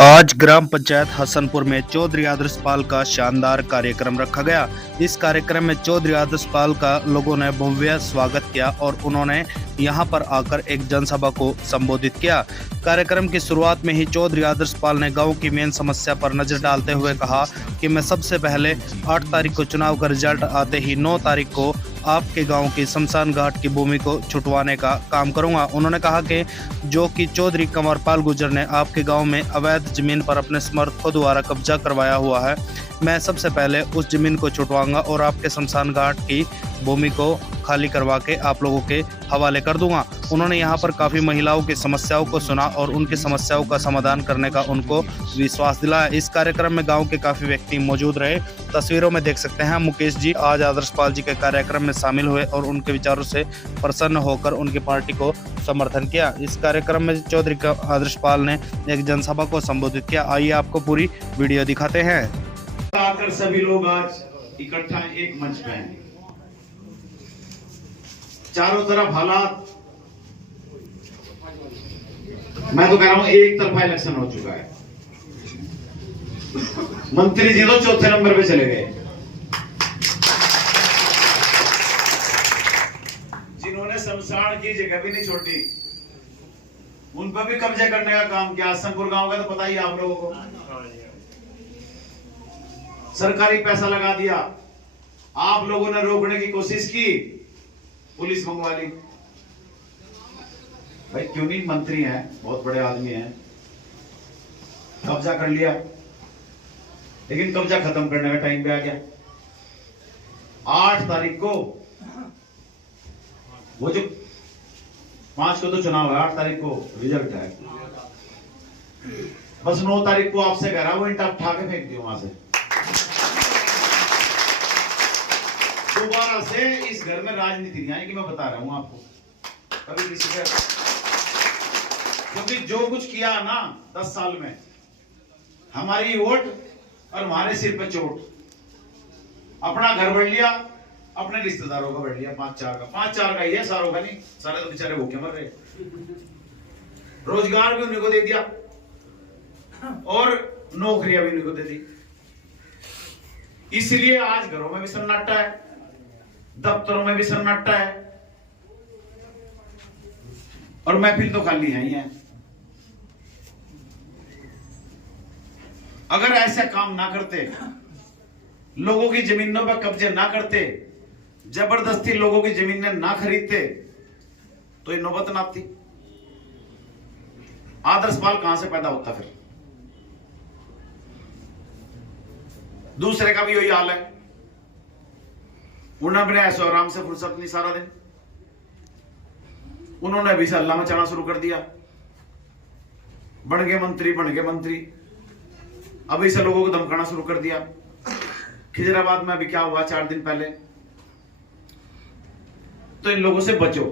आज ग्राम पंचायत हसनपुर में चौधरी आदर्श पाल का शानदार कार्यक्रम रखा गया। इस कार्यक्रम में चौधरी आदर्श पाल का लोगों ने भव्य स्वागत किया और उन्होंने यहां पर आकर एक जनसभा को संबोधित किया। कार्यक्रम की शुरुआत में ही चौधरी आदर्श पाल ने गांव की मेन समस्या पर नजर डालते हुए कहा कि मैं सबसे पहले 8 तारीख को चुनाव का रिजल्ट आते ही 9 तारीख को आपके गांव की शमशान घाट की भूमि को छुटवाने का काम करूंगा। उन्होंने कहा कि जो कि चौधरी कंवरपाल गुर्जर ने आपके गांव में अवैध जमीन पर अपने समर्थकों द्वारा कब्जा करवाया हुआ है, मैं सबसे पहले उस जमीन को छुटवाऊंगा और आपके शमशान घाट की भूमि को खाली करवा के आप लोगों के हवाले कर दूंगा। उन्होंने यहां पर काफ़ी महिलाओं की समस्याओं को सुना और उनकी समस्याओं का समाधान करने का उनको विश्वास दिलाया। इस कार्यक्रम में गांव के काफ़ी व्यक्ति मौजूद रहे। तस्वीरों में देख सकते हैं मुकेश जी आज आदर्श पाल जी के कार्यक्रम में शामिल हुए और उनके विचारों से प्रसन्न होकर उनकी पार्टी को समर्थन किया। इस कार्यक्रम में चौधरी आदर्श पाल ने एक जनसभा को संबोधित किया। आइए आपको पूरी वीडियो दिखाते हैं। आकर सभी लोग आज इकट्ठा एक मंच पे हैं। चारों तरफ हालात, मैं तो कह रहा हूं एक तरफा इलेक्शन हो चुका है। मंत्री जी तो चौथे नंबर पे चले गए। जिन्होंने शमशान की जगह भी नहीं छोड़ी, उन पर भी कब्जे करने का काम किया। हसनपुर गांव का तो पता ही आप लोगों को, सरकारी पैसा लगा दिया। आप लोगों ने रोकने की कोशिश की, पुलिस मंगवा ली। भाई क्यों नहीं, मंत्री हैं, बहुत बड़े आदमी हैं, कब्जा कर लिया। लेकिन कब्जा खत्म करने का टाइम पे आ गया। 8 तारीख को वो जो 5 को तो चुनाव है, 8 तारीख को रिजल्ट है। बस 9 तारीख को आपसे कह रहा वो इंटा उठा के फेंक दियो वहां से। दोबारा से इस घर में राजनीति नहीं आएगी, मैं बता रहा हूं आपको। कभी किसी से, क्योंकि जो कुछ किया ना 10 साल में, हमारी वोट और हमारे सिर पे चोट। अपना घर बढ़ लिया, अपने रिश्तेदारों का बढ़ लिया। 5-4 का ही है, सारों का नहीं। सारे तो बेचारे भूखे मर रहे। रोजगार भी उन्हीं को दे दिया और नौकरियां भी उन्हीं को दे दी। इसलिए आज घरों में भी सन्नाटा है, दफ्तरों में भी सन्नाटा है और महफिल तो खाली है ही है। अगर ऐसे काम ना करते, लोगों की जमीनों पर कब्जे ना करते, जबरदस्ती लोगों की जमीनें ना खरीदते, तो ये नौबत ना आती। आदर्श पाल कहां से पैदा होता फिर? दूसरे का भी यही हाल है। उन्होंने अपने ऐसो आराम से फुर्सत नहीं सारा दिन। उन्होंने अभी से अल्लाह में चढ़ना शुरू कर दिया। बन गए मंत्री, अभी से लोगों को धमकाना शुरू कर दिया। खिजराबाद में अभी क्या हुआ 4 दिन पहले, तो इन लोगों से बचो।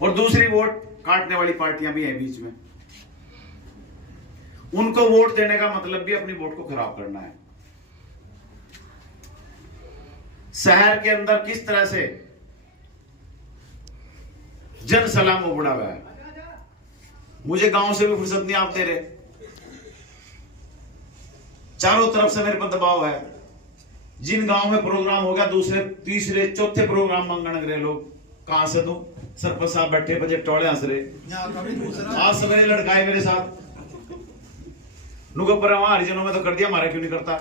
और दूसरी वोट काटने वाली पार्टियां भी हैं बीच में। उनको वोट देने का मतलब भी अपनी वोट को खराब करना है। शहर के अंदर किस तरह से जन सलाम उबड़ा हुआ है। मुझे गांव से भी फुर्सत नहीं आप दे रहे। चारों तरफ से मेरे पर दबाव है। जिन गांव में प्रोग्राम हो गया, दूसरे तीसरे चौथे प्रोग्राम मंगन गए लोग। कहां से दूं? सरपंच साहब बैठे बजे टोले हंस रहे। आज सवेरे लड़काए मेरे साथ नुगपर हरिजनों में तो कर दिया, हमारा क्यों नहीं करता?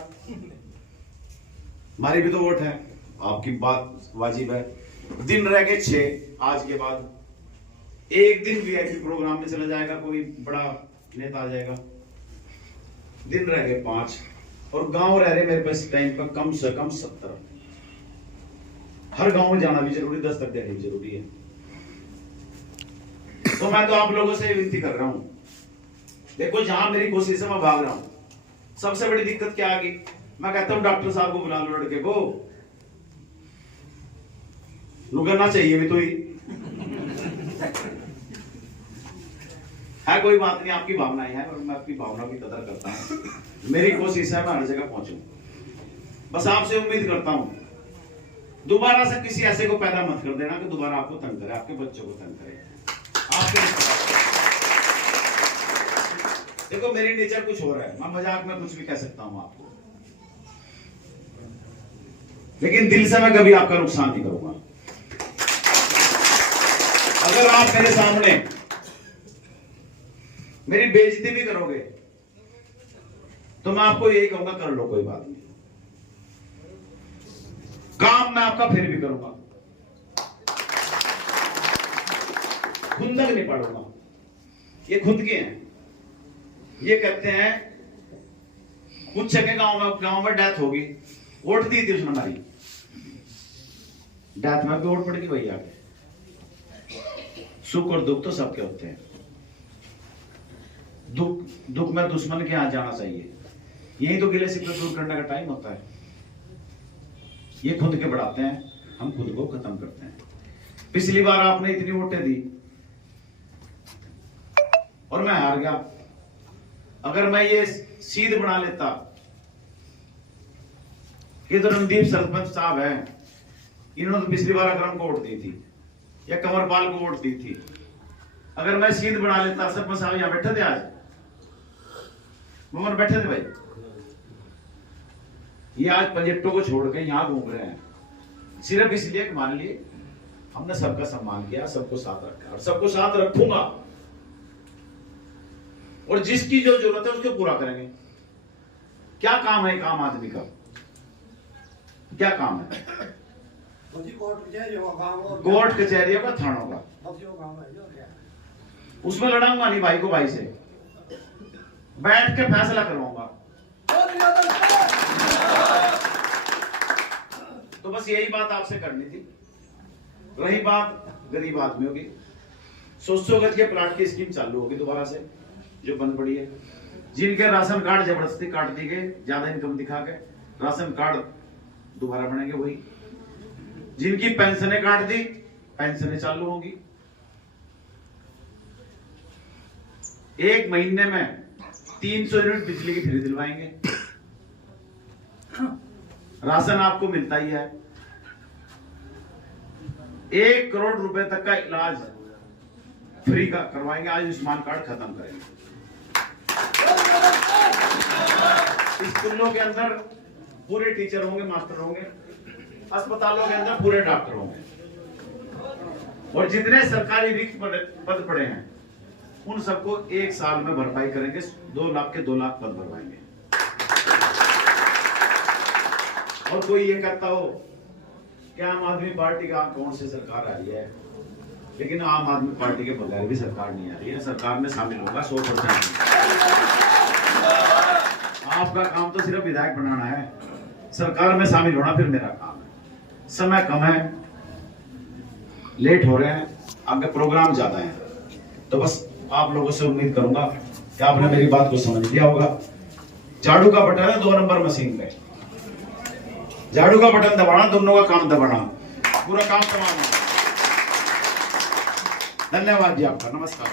हमारी भी तो वोट है। आपकी बात वाजिब है। दिन रह गए 6, आज के बाद एक दिन वीआईपी प्रोग्राम में चला जाएगा, कोई बड़ा नेता आ जाएगा। दिन रह गए 5 और गांव रह रहे मेरे पास टाइम का कम से कम 70। हर गांव में जाना भी जरूरी, 10 तक देनी भी जरूरी है। तो मैं तो आप लोगों से विनती कर रहा हूं, देखो जहां मेरी कोशिश है मैं भाग रहा हूं। सबसे बड़ी दिक्कत क्या आ गई? मैं कहता हूं डॉक्टर साहब को बुला लो, लड़के को रुकना चाहिए भी तो ही है। कोई बात नहीं, आपकी भावनाएं हैं और मैं आपकी भावना की कदर करता हूं। मेरी कोशिश है मैं हर जगह पहुंचूं। बस आपसे उम्मीद करता हूं दोबारा से किसी ऐसे को पैदा मत कर देना कि दोबारा आपको तंग करे, आपके बच्चों को तंग करे। आपके देखो मेरी नेचर कुछ हो रहा है, मैं मजाक में कुछ भी कह सकता हूं आपको, लेकिन दिल से मैं कभी आपका नुकसान नहीं करूंगा। अगर आप मेरे सामने मेरी बेइज्जती भी करोगे तो मैं आपको यही कहूंगा, कर लो कोई बात नहीं, काम मैं आपका फिर भी करूंगा, खुंदक नहीं पड़ूंगा। ये खुद के हैं, ये कहते हैं कुछ जगह गांव में डेथ होगी, वोट दी थी उसने हमारी, डेथ में भी वोट पड़ गई वही आगे। सुख और दुख तो सबके होते हैं, दुख में दुश्मन के यहां जाना चाहिए, यही तो गिले शिकवे दूर करने का टाइम होता है। ये खुद के बढ़ाते हैं, हम खुद को खत्म करते हैं। पिछली बार आपने इतनी वोटें दी और मैं हार गया। अगर मैं ये सीध बना लेता कि तो रणदीप सरपंच साहब हैं, इन्होंने तो पिछली बार अकरम को वोट दी थी या कंवरपाल को वोट दी थी, अगर मैं सीध बना लेता, सरपंच साहब यहां बैठे थे, आज मोहन बैठे थे भाई, ये आज प्रोजेक्टों को छोड़ के यहां घूम रहे हैं, सिर्फ इसलिए कि मान लिए हमने सबका सम्मान किया, सबको साथ रखा और सबको साथ रखूंगा, और जिसकी जो जरूरत है उसको पूरा करेंगे। क्या काम है एक आम आदमी का, क्या काम है? कोर्ट कचहरियों का, थानों का, उसमें लड़ाऊंगा नहीं भाई को भाई से, बैठ के फैसला करवाऊंगा। तो बस यही बात आपसे करनी थी। रही बात गरीब आदमियों की, 100 गज के प्लाट की स्कीम चालू होगी दोबारा से, जो बंद पड़ी है। जिनके राशन कार्ड जबरदस्ती काट दी गए, ज्यादा इनकम दिखा के राशन कार्ड दोबारा बनेंगे वही। जिनकी पेंशनें काट दी, पेंशनें चालू होंगी। एक महीने में 300 यूनिट बिजली की फ्री दिलवाएंगे। राशन आपको मिलता ही है। 1 करोड़ रुपए तक का इलाज फ्री का करवाएंगे। आयुष्मान कार्ड खत्म करेंगे। स्कूलों के अंदर पूरे टीचर होंगे, मास्टर होंगे, अस्पतालों के अंदर पूरे डॉक्टर होंगे, और जितने सरकारी रिक्त पद पड़े हैं उन सबको 1 साल में भरपाई करेंगे। 2 लाख के 2 लाख पद भरवाएंगे। और कोई ये कहता हो कि आम आदमी पार्टी का कौन सी सरकार आ रही है, लेकिन आम आदमी पार्टी के बगैर भी सरकार नहीं आ रही है। सरकार में शामिल होगा 100%। आपका काम तो सिर्फ विधायक बनाना है, सरकार में शामिल होना फिर मेरा काम है। समय कम है, लेट हो रहे हैं, आगे प्रोग्राम ज्यादा है, तो बस आप लोगों से उम्मीद करूंगा कि आपने मेरी बात को समझ लिया होगा। झाड़ू का बटन है 2 नंबर मशीन पे, झाड़ू का बटन दबाना, दोनों का काम दबाना, पूरा काम करवाना। धन्यवाद जी आपका, नमस्कार।